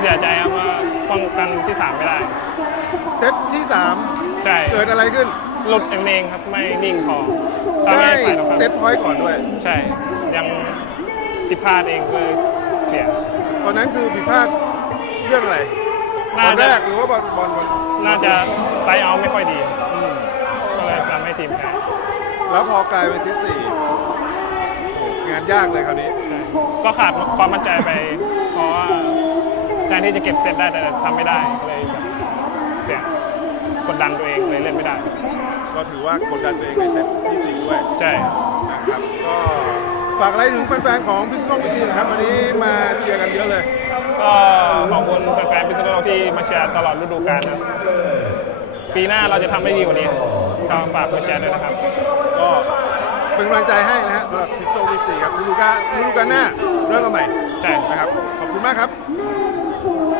เสียใจครับว่าป้องกันที่สามไม่ได้ เซตที่ ใช่3 เกิดอะไรขึ้นหลุดเองเองครับไม่นิ่งพอตามได้ไม่ไปหรอกครับเซตพอยต์ก่อนด้วย ใช่ ยังผิดพลาดเองเลยเสียตอนนั้นคือผิดพลาดเรื่องอะไรบน่าอลจะแรกหรือว่าบอลบอลบอลน่าจะไซส์เอาไม่ค่อยดีอืมก็เลยทำให้ทีมแพ้แล้วพอกลายเป็นซิสสี่งานยากเลยคราวนี้ ใช่ก็ขาดความมั่นใจไป เพราะว่า แทนที่จะเก็บเซตได้แต่ทำไม่ได้ก็เลยแบบเสียกดดันตัวเองเลยเล่นไม่ได้ ก็ถือว่ากดดันตัวเองในเซตที่สี่ด้วยใช่ นะครับก็ฝากอะไรถึงแฟนๆของพิซซ่งพิซีนะครับวันนี้มาเชียร์กันเยอะเลย ก็ขอบคุณแฟนๆพิษณุโลกที่มาเชียร์ตลอดฤดูกาลนะปีหน้าเราจะทำให้ดีกว่านี้ก็ฝากมาเชียร์ด้วยนะครับ ก็เป็นกำลังใจให้นะฮะสำหรับพิซซ่งพิซีครับฤดูกาลฤดูกาลหน้าเริ่มกันใหม่ใช่ นะครับขอบคุณมากครับค こう。